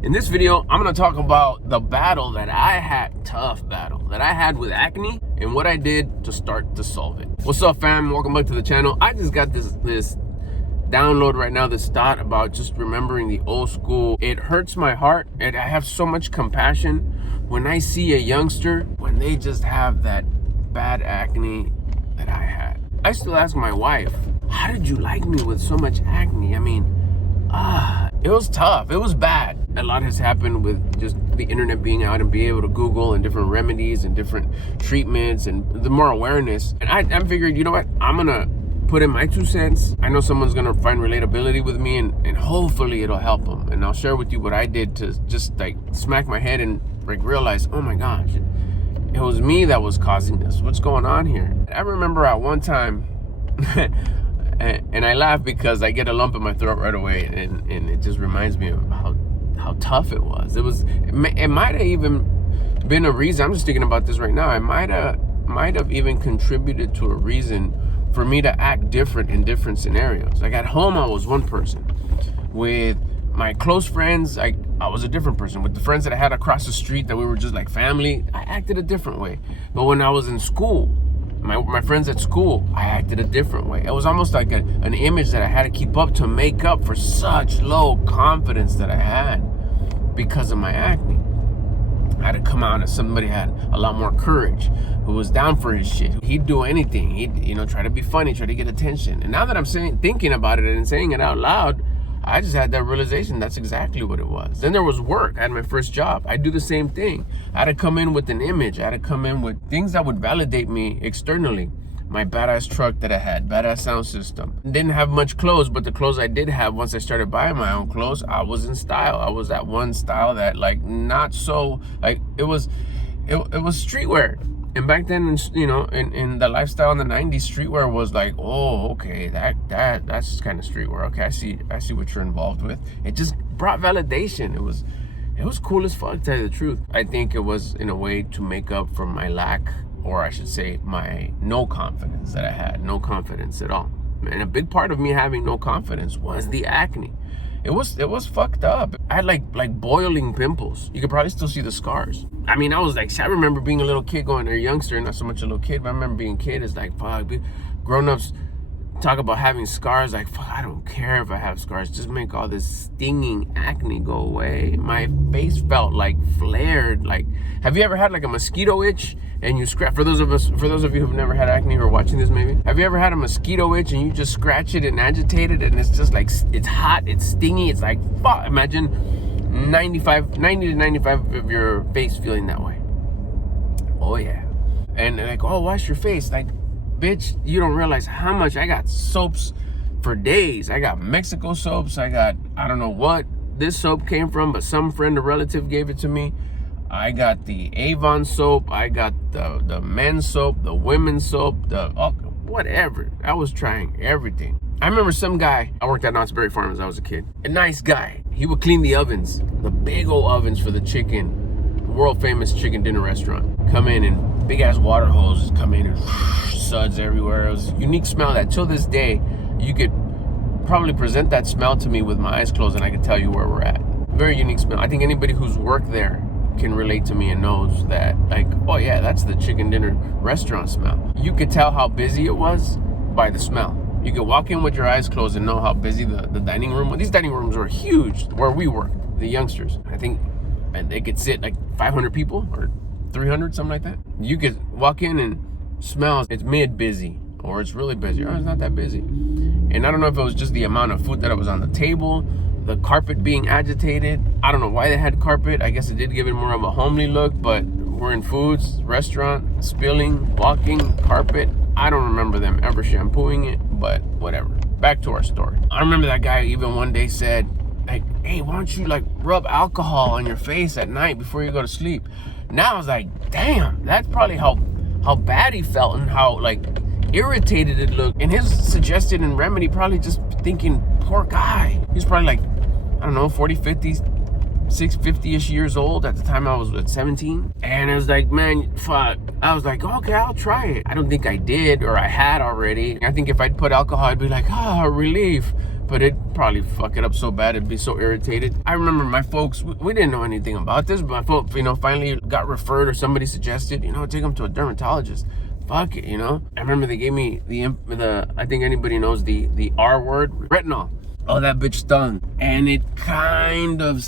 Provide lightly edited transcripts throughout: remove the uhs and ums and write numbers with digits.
In this video, I'm gonna talk about the battle that I had, tough battle, that I had with acne and what I did to start to solve it. What's up, fam? Welcome back to the channel. I just got this download right now, this thought about just remembering the old school. It hurts my heart and I have so much compassion when I see a youngster, when they just have that bad acne that I had. I still ask my wife, how did you like me with so much acne? I mean, it was tough. It was bad. A lot has happened with just the internet being out and being able to Google and different remedies and different treatments and the more awareness. And I figured, you know what? I'm gonna put in my 2 cents. I know someone's gonna find relatability with me and hopefully it'll help them. And I'll share with you what I did to just like smack my head and like realize, oh my gosh, it was me that was causing this. What's going on here? I remember at one time, and I laugh because I get a lump in my throat right away, and it just reminds me of how tough it was. It might have even been a reason. I'm just thinking about this right now. It might have even contributed to a reason for me to act different in different scenarios. Like at home, I was one person. With my close friends, I was a different person. With the friends that I had across the street that we were just like family, I acted a different way. But when I was in school, my friends at school, I acted a different way. It was almost like an image that I had to keep up to make up for such low confidence that I had because of my acne. I had to come out as somebody had a lot more courage, who was down for his shit. He'd do anything. He'd try to be funny, try to get attention. And now that I'm thinking about it and saying it out loud, I just had that realization that's exactly what it was. Then there was work. I had my first job. I do the same thing. I had to come in with an image. I had to come in with things that would validate me externally. My badass truck that I had, badass sound system. Didn't have much clothes, but the clothes I did have, once I started buying my own clothes, I was in style. I was that one style that like not so, like it was streetwear. And back then, in the lifestyle in the 90s, streetwear was like, oh, okay, that's kind of streetwear. Okay, I see what you're involved with. It just brought validation. It was cool as fuck, to tell you the truth. I think it was in a way to make up for my lack, or I should say my no confidence that I had, no confidence at all. And a big part of me having no confidence was the acne. It was fucked up. I had like boiling pimples. You could probably still see the scars. I mean, I remember being a little kid going, or a youngster, not so much a little kid, but I remember being a kid. It's like, fuck, grown-ups talk about having scars. Like, fuck, I don't care if I have scars. Just make all this stinging acne go away. My face felt like flared. Like, have you ever had like a mosquito itch and you scratch? For those of you who've never had acne or are watching this, maybe, have you ever had a mosquito itch and you just scratch it and agitate it and it's just like, it's hot, it's stingy, it's like, fuck. Imagine 90 to 95 of your face feeling that way. Oh yeah. And like, oh, wash your face. Like, bitch, you don't realize how much I got soaps for days. I got Mexico soaps. I don't know what this soap came from, but some friend or relative gave it to me. I got the Avon soap. I got the men's soap, the women's soap, whatever. I was trying everything. I remember some guy, I worked at Knott's Berry Farm as I was a kid. A nice guy. He would clean the ovens, the big old ovens for the chicken, world famous chicken dinner restaurant. Come in and big ass water hoses come in and suds everywhere. It was a unique smell that till this day, you could probably present that smell to me with my eyes closed and I could tell you where we're at. Very unique smell. I think anybody who's worked there can relate to me and knows that, like, oh yeah, that's the chicken dinner restaurant smell. You could tell how busy it was by the smell. You could walk in with your eyes closed and know how busy the dining room was. These dining rooms were huge where we worked, the youngsters. I think they could sit like 500 people or 300, something like that. You could walk in and smell it's mid-busy or it's really busy or it's not that busy. And I don't know if it was just the amount of food that was on the table, the carpet being agitated. I don't know why they had carpet. I guess it did give it more of a homely look, but we're in foods, restaurant, spilling, walking, carpet. I don't remember them ever shampooing it, but whatever. Back to our story. I remember that guy even one day said, like, hey, why don't you like rub alcohol on your face at night before you go to sleep? Now I was like, damn, that's probably how bad he felt and how like irritated it looked. And his suggestion and remedy, probably just thinking, poor guy. He's probably like, I don't know, 40, 50, 50-ish years old at the time. I was at 17. And I was like, man, fuck. I was like, okay, I'll try it. I don't think I did, or I had already. I think if I'd put alcohol, I'd be like, relief. But it probably fuck it up so bad, it'd be so irritated. I remember my folks, we didn't know anything about this, but my folks, finally got referred, or somebody suggested, take them to a dermatologist. Fuck it, I remember they gave me the I think anybody knows the R word, retinol. Oh, that bitch stung. And it kind of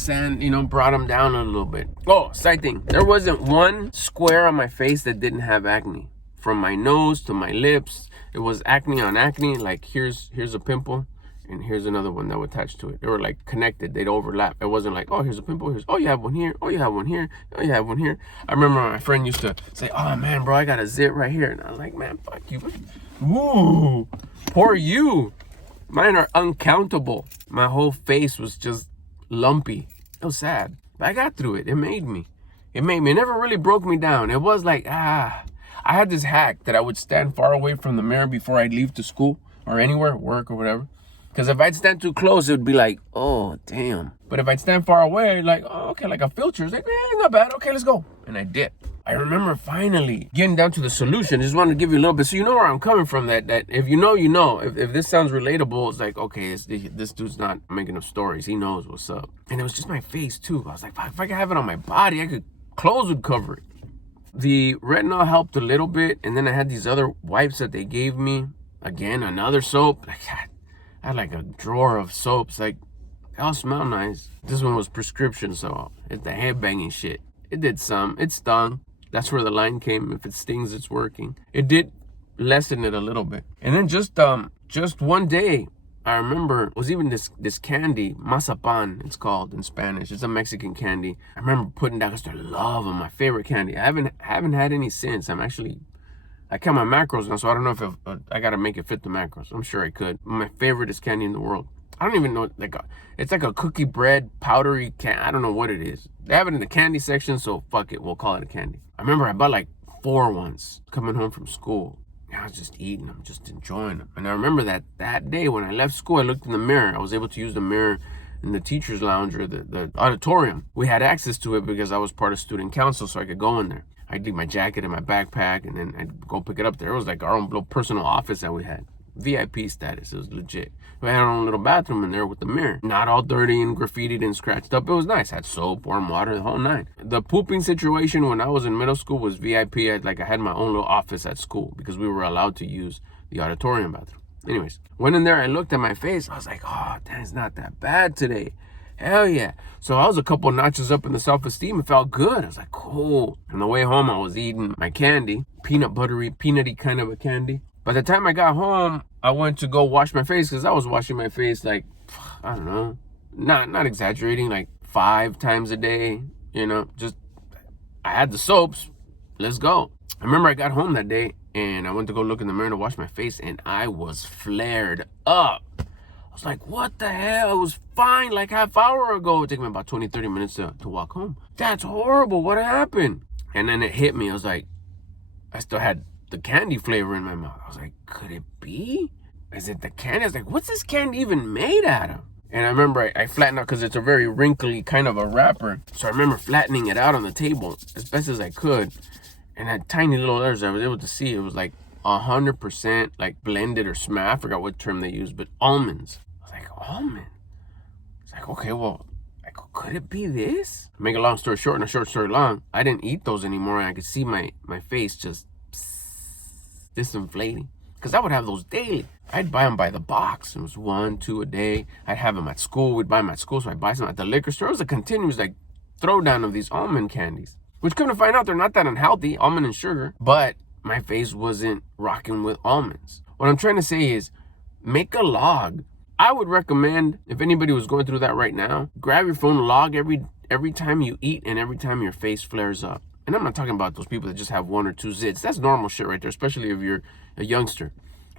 brought them down a little bit. Oh, side thing. There wasn't one square on my face that didn't have acne. From my nose to my lips, it was acne on acne. Like, here's a pimple, and here's another one that would attach to it. They were like connected. They'd overlap. It wasn't like, oh, here's a pimple. Oh, you have one here. Oh, you have one here. Oh, you have one here. I remember my friend used to say, oh, man, bro, I got a zit right here. And I was like, man, fuck you. Ooh, poor you. Mine are uncountable. My whole face was just lumpy. It was sad. But I got through it. It made me. It never really broke me down. It was like, I had this hack that I would stand far away from the mirror before I'd leave to school or anywhere, work or whatever. Because if I'd stand too close, it would be like, oh, damn. But if I'd stand far away, like, oh, okay, like a filter. It's like, not bad. Okay, let's go. And I dip. I remember finally getting down to the solution. Just wanted to give you a little bit so you know where I'm coming from. That if you know, you know. If this sounds relatable, it's like, okay, this dude's not making up stories. He knows what's up. And it was just my face, too. I was like, if I could have it on my body, clothes would cover it. The retinol helped a little bit. And then I had these other wipes that they gave me. Again, another soap. I had like a drawer of soaps. Like, they all smell nice. This one was prescription, so it's the headbanging shit. It did some. It stung. That's where the line came. If it stings, it's working. It did lessen it a little bit. And then just one day, I remember, was even this candy, mazapan, it's called in Spanish. It's a Mexican candy. I remember putting down, because I love them, my favorite candy. I haven't had any since. I count my macros now, so I don't know if I got to make it fit the macros. I'm sure I could. My favorite is candy in the world. I don't even know, it's like a cookie bread, powdery I don't know what it is. They have it in the candy section, so fuck it, we'll call it a candy. I remember I bought like 4 once coming home from school. I was just eating them, just enjoying them. And I remember that day when I left school, I looked in the mirror. I was able to use the mirror in the teacher's lounge or the auditorium. We had access to it because I was part of student council, so I could go in there. I'd leave my jacket in my backpack, and then I'd go pick it up there. It was like our own little personal office that we had. VIP status. It was legit. We had our own little bathroom in there with the mirror. Not all dirty and graffitied and scratched up. It was nice. Had soap, warm water, the whole nine. The pooping situation when I was in middle school was VIP. I had my own little office at school because we were allowed to use the auditorium bathroom. Anyways, went in there, I looked at my face. I was like, oh, damn, it's not that bad today. Hell yeah. So I was a couple notches up in the self-esteem. It felt good. I was like, cool. On the way home, I was eating my candy. Peanut buttery, peanutty kind of a candy. By the time I got home, I went to go wash my face because I was washing my face like, I don't know, not exaggerating, like 5 times a day, just I had the soaps. Let's go. I remember I got home that day and I went to go look in the mirror to wash my face and I was flared up. I was like, what the hell? It was fine like half hour ago. It took me about 20-30 minutes to walk home. That's horrible. What happened? And then it hit me. I was like, I still had the candy flavor in my mouth. I was like, could it be? Is it the candy? I was like, what's this candy even made out of? And I remember I flattened out because it's a very wrinkly kind of a wrapper. So I remember flattening it out on the table as best as I could. And that tiny little letters I was able to see, it was like 100% like blended or smashed. I forgot what term they used, but almonds. I was like, almond? It's like, okay, well, could it be this? Make a long story short and a short story long, I didn't eat those anymore. And I could see my face just disinflating because I would have those daily. I'd buy them by the box. It was 1, 2 a day. I'd have them at school. We'd buy them at school, so I'd buy some at the liquor store. It was a continuous like throwdown of these almond candies, which come to find out they're not that unhealthy, almond and sugar, but my face wasn't rocking with almonds. What I'm trying to say is make a log. I would recommend, if anybody was going through that right now, grab your phone, log every time you eat and every time your face flares up. And I'm not talking about those people that just have 1 or 2 zits. That's normal shit right there, especially if you're a youngster.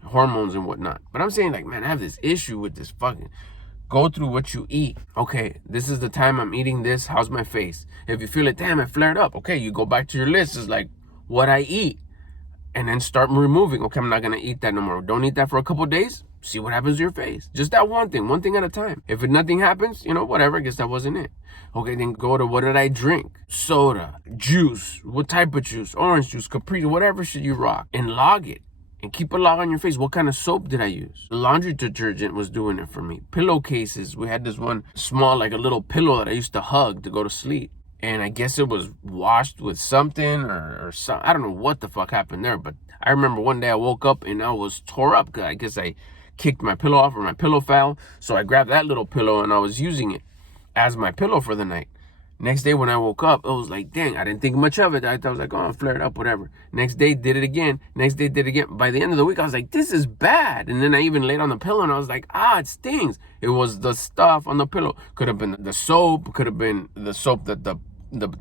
Hormones and whatnot. But I'm saying, like, man, I have this issue with this fucking... Go through what you eat. Okay, this is the time I'm eating this. How's my face? If you feel it, damn, it flared up. Okay, you go back to your list. It's like, what I eat. And then start removing. Okay, I'm not going to eat that no more. Don't eat that for a couple days. See what happens to your face. Just that one thing at a time. If nothing happens, whatever, I guess that wasn't it. Okay, then go to what did I drink? Soda, juice, what type of juice? Orange juice, Capri, whatever shit you rock. And log it. and keep a log on your face. What kind of soap did I use? The laundry detergent was doing it for me. Pillowcases. We had this one small, like a little pillow that I used to hug to go to sleep. And I guess it was washed with something or something. I don't know what the fuck happened there. But I remember one day I woke up and I was tore up. I guess I kicked my pillow off or my pillow fell. So I grabbed that little pillow and I was using it as my pillow for the night. Next day when I woke up, it was like, dang, I didn't think much of it. I was like, oh, I'll flare it up, whatever. Next day, did it again. Next day, did it again. By the end of the week, I was like, this is bad. And then I even laid on the pillow and I was like, it stings. It was the stuff on the pillow. Could have been the soap. Could have been the soap that the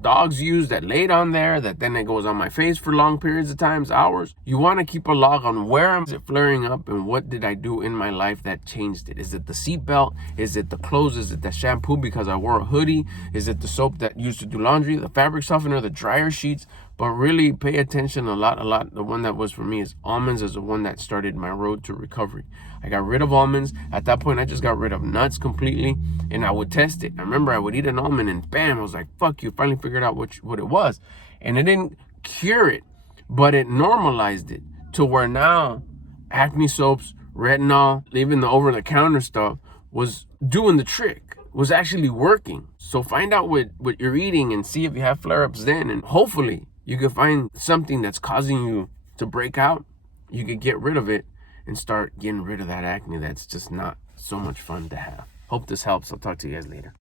dogs use that laid on there, that then it goes on my face for long periods of times, hours. You want to keep a log on where is it flaring up and what did I do in my life that changed it. Is it the seatbelt? Is it the clothes? Is it the shampoo because I wore a hoodie? Is it the soap that used to do laundry, the fabric softener, the dryer sheets? But really pay attention a lot. The one that was for me is almonds is the one that started my road to recovery. I got rid of almonds. At that point, I just got rid of nuts completely, and I would test it. I remember I would eat an almond, and bam, I was like, fuck you, finally figured out what it was. And it didn't cure it, but it normalized it to where now Acne soaps, retinol, even the over-the-counter stuff was doing the trick, was actually working. So find out what you're eating and see if you have flare-ups then, and hopefully you can find something that's causing you to break out. You can get rid of it and start getting rid of that acne that's just not so much fun to have. Hope this helps. I'll talk to you guys later.